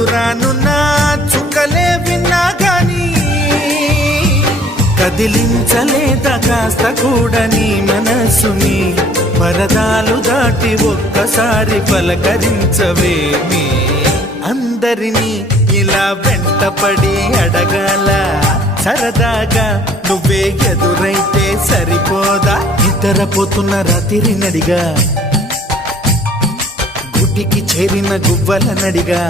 దూరానున్న చుక్కలే విన్నా గాని కదిలించలేదా కాస్త కూడా నీ మనసుని పరదాలు దాటి ఒక్కసారి పలకరించవేమి అందరినీ ఇలా వెంటపడి అడగాల సరదాగా నువ్వే ఎదురైతే సరిపోదా నిద్రపోతున్న రాత్రి నడిగా గుడికి చేరిన గువ్వల నడిగా